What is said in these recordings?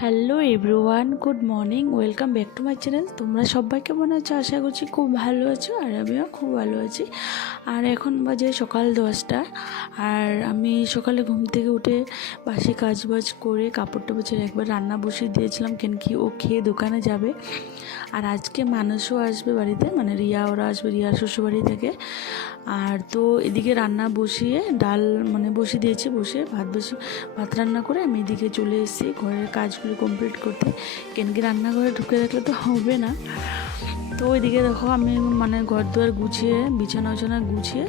Hello everyone, good morning, welcome back to my channel. তোমরা সবাই কেমন আছো? আশা করছি খুব ভালো আছো, আর আমিও খুব ভালো আছি। আর এখন বাজে সকাল 10টা। আর আমি সকালে ঘুম থেকে উঠে বাসি কাজবাজ করে কাপড় টাপড় ছেড়ে একবার রান্না বসিয়ে দিয়েছিলাম, কেন কি ও খেয়ে দোকানে যাবে। আর আজকে মানুষও আসবে বাড়িতে, মানে রিয়া ওরা আসবে রিয়ার শ্বশুরবাড়ি থেকে। আর তো এদিকে রান্না বসিয়ে ডাল মানে বসিয়ে দিয়েছি, বসে ভাত রান্না করে আমি এদিকে চলে এসেছি ঘরের কাজগুলো কমপ্লিট করতে। কেন কি রান্নাঘরে ঢুকে রাখলে তো হবে না। তো ওইদিকে দেখো আমি মানে ঘর দুয়ার গুছিয়ে বিছানা গুছিয়ে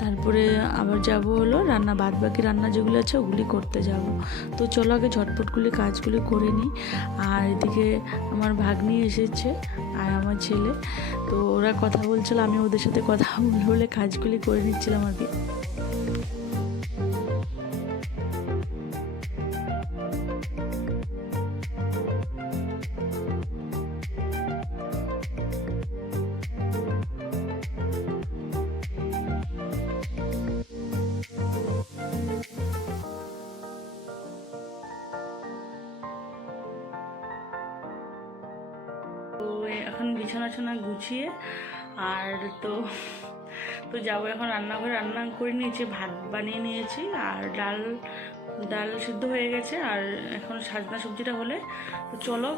তারপরে আবার যাব হলো রান্না, বাদ বাকি রান্না যেগুলো আছে ওগুলি করতে যাব। তো চলো আগে ঝটপটগুলি কাজগুলি করে নিই। আর এদিকে আমার ভাগ্নি এসেছে আর আমার ছেলে, তো ওরা কথা বলছিল, আমি ওদের সাথে কথা বলে কাজগুলি করে নিচ্ছিলাম আর কি। তো এখন বিছানা গুছিয়ে আর তো তো যাবো এখন রান্নাঘরে। রান্না করে নিয়েছি, ভাত বানিয়ে নিয়েছি আর ডাল সিদ্ধ হয়ে গেছে। আর এখন সাজনা সবজিটা হলে তো চলো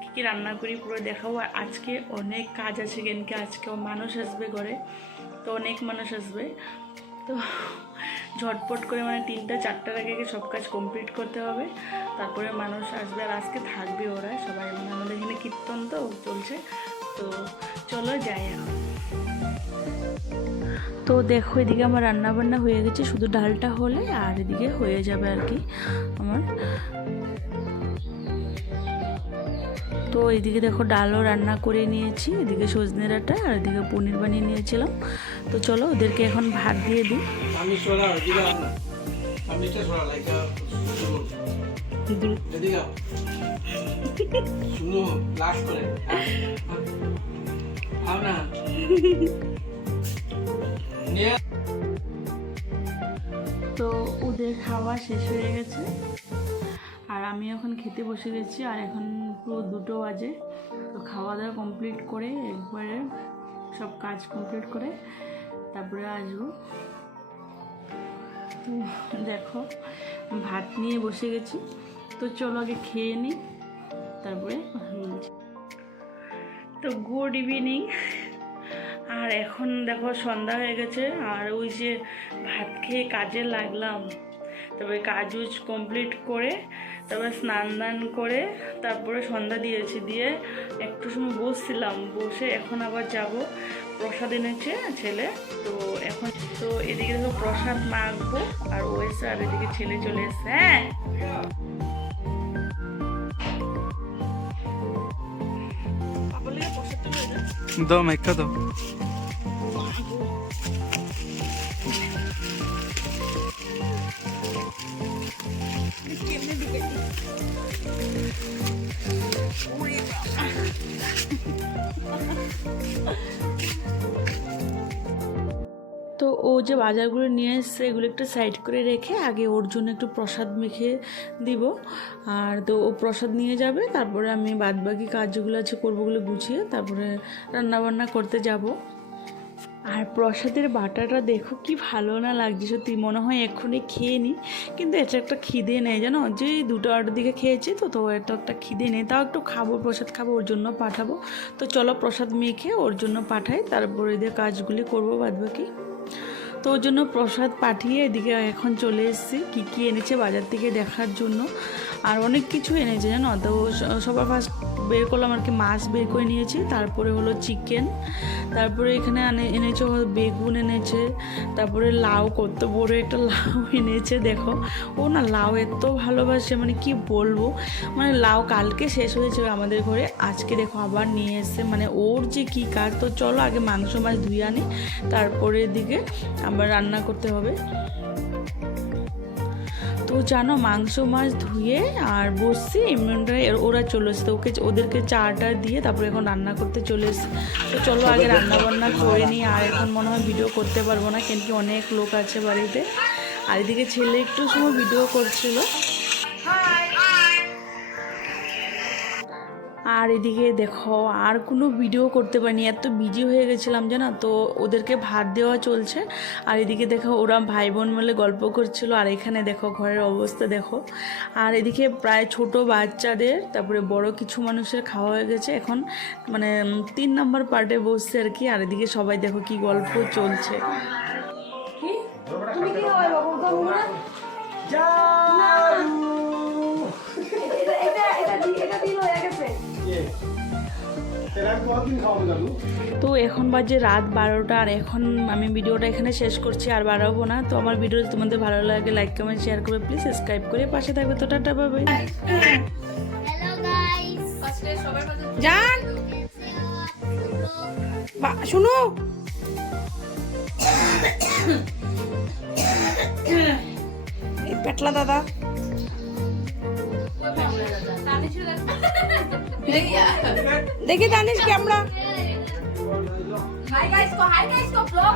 কী কী রান্না করি পুরো দেখাবো। আর আজকে অনেক কাজ আছে, কেনকি আজকে মানুষ আসবে ঘরে, তো অনেক মানুষ আসবে। তো ঝটপট করে মানে 3টা-4টার আগে সব কাজ কমপ্লিট করতে হবে, তারপরে মানুষ আসবে। আর আজকে থাকবে ওরা সবাই, মানে আমাদের এখানে কীর্তন তো চলছে। তো চলো যাই এখন। তো দেখো এদিকে আমার রান্না বান্না হয়ে গেছে, শুধু ডালটা হলে আর এদিকে হয়ে যাবে আর কি আমার। তো এইদিকে দেখো ডালও রান্না করে নিয়েছি, এদিকে সজনে ডাঁটা আর এদিকে পনির বানিয়ে নিয়েছিলাম। তো চলো ওদেরকে এখন ভাত দিয়ে দিই। তো ওদের খাওয়া শেষ হয়ে গেছে আর আমি এখন খেতে বসে গেছি। আর এখন পুরো 2টো বাজে। তো খাওয়া দাওয়া কমপ্লিট করে একবারে সব কাজ কমপ্লিট করে তারপরে আসবো। তো দেখো ভাত নিয়ে বসে গেছি, তো চলো আগে খেয়ে নিই তারপরে বলছি। তো গুড ইভিনিং। আর এখন দেখো সন্ধ্যা হয়ে গেছে, আর ওই যে ভাত খেয়ে কাজে লাগলাম, তারপরে কাজ কমপ্লিট করে তারপরে স্নান দান করে তারপরে সন্ধ্যা দিয়েছি, দিয়ে একটু সময় বসছিলাম, বসে এখন আবার যাব। প্রসাদ এনেছে ছেলে, তো এখন তো এদিকে দেখো প্রসাদ মাখবো আর ও এসে, আর এদিকে ছেলে চলে এসছে। হ্যাঁ দাও মাইকটা দাও। তো ও যে বাজারগুলো নিয়ে এসছে এগুলো একটু সাইড করে রেখে আগে ওর জন্য একটু প্রসাদ মেখে দিব। আর তো ও প্রসাদ নিয়ে যাবে, তারপরে আমি বাদবাকি কাজ যেগুলো আছে করবোগুলো গুছিয়ে তারপরে রান্নাবান্না করতে যাব। আর প্রসাদের বাটাটা দেখো কি ভালো না লাগছে, সত্যি মনে হয় এক্ষুনি খেয়ে নিই, কিন্তু এটা একটা খিদে নেই জানো, যে 2টা-2টার দিকে খেয়েছি। তো এত একটা খিদে নেই, তাও একটু খাবো, প্রসাদ খাবো, ওর জন্য পাঠাবো। তো চলো প্রসাদ মেখে ওর জন্য পাঠাই, তারপরে এদের কাজগুলি করবো বাদবাকি। তো ওর জন্য প্রসাদ পাঠিয়ে এদিকে এখন চলে এসেছি কী কী এনেছে বাজার থেকে দেখার জন্য। আর অনেক কিছু এনেছে জানো। তো সবার ফার্স্ট বের করলাম আর কি, মাছ বের করে নিয়েছি, তারপরে হলো চিকেন, তারপরে এখানে এনেছে বেগুন এনেছে, তারপরে লাউ, কত বড় একটা লাউ এনেছে দেখো। ও না লাউ এত ভালোবাসে, মানে কি বলবো, মানে লাউ কালকে শেষ হয়েছে আমাদের ঘরে, আজকে দেখো আবার নিয়ে এসছে, মানে ওর যে কী কাজ। তো চলো আগে মাংস মাছ ধুয়ে আনি, তারপরে এদিকে আবার রান্না করতে হবে। তো জানো মাংস মাছ ধুয়ে আর বসছি, এমনটা ওরা চলে এসছে, ওদেরকে চাটা দিয়ে তারপরে এখন রান্না করতে চলে এসছে। তো চলো আগে রান্না বান্না করে নিই, আর এখন মনে হয় ভিডিও করতে পারবো না, কেন কি অনেক লোক আছে বাড়িতে। আর এদিকে ছেলে একটু সময় ভিডিও করছিল। আর এদিকে দেখো আর কোনো ভিডিও করতে পারিনি, এত বিজি হয়ে গেছিলাম জানো। তো ওদেরকে ভাত দেওয়া চলছে, আর এদিকে দেখো ওরা ভাই বোন মিলে গল্প করছিল। আর এখানে দেখো ঘরের অবস্থা দেখো। আর এদিকে প্রায় ছোট বাচ্চাদের তারপরে বড় কিছু মানুষের খাওয়া হয়ে গেছে, এখন মানে 3 নম্বর পার্টে বসছে আর কি। আর এদিকে সবাই দেখো কি গল্প চলছে। তো এখন বাজে রাত 12টা, আর এখন আমি ভিডিওটা এখানে শেষ করছি, আর বাড়াবো না। তো আমার ভিডিও তোমাদের ভালো লাগে লাইক কমেন্ট শেয়ার করে প্লিজ সাবস্ক্রাইব করে পাশে থাকবে। তো tata bye bye. Hello guys জান শুনো এই পেটলা দাদা দেখি জানিস ক্যামেরা হাই গাইস को ब्लॉग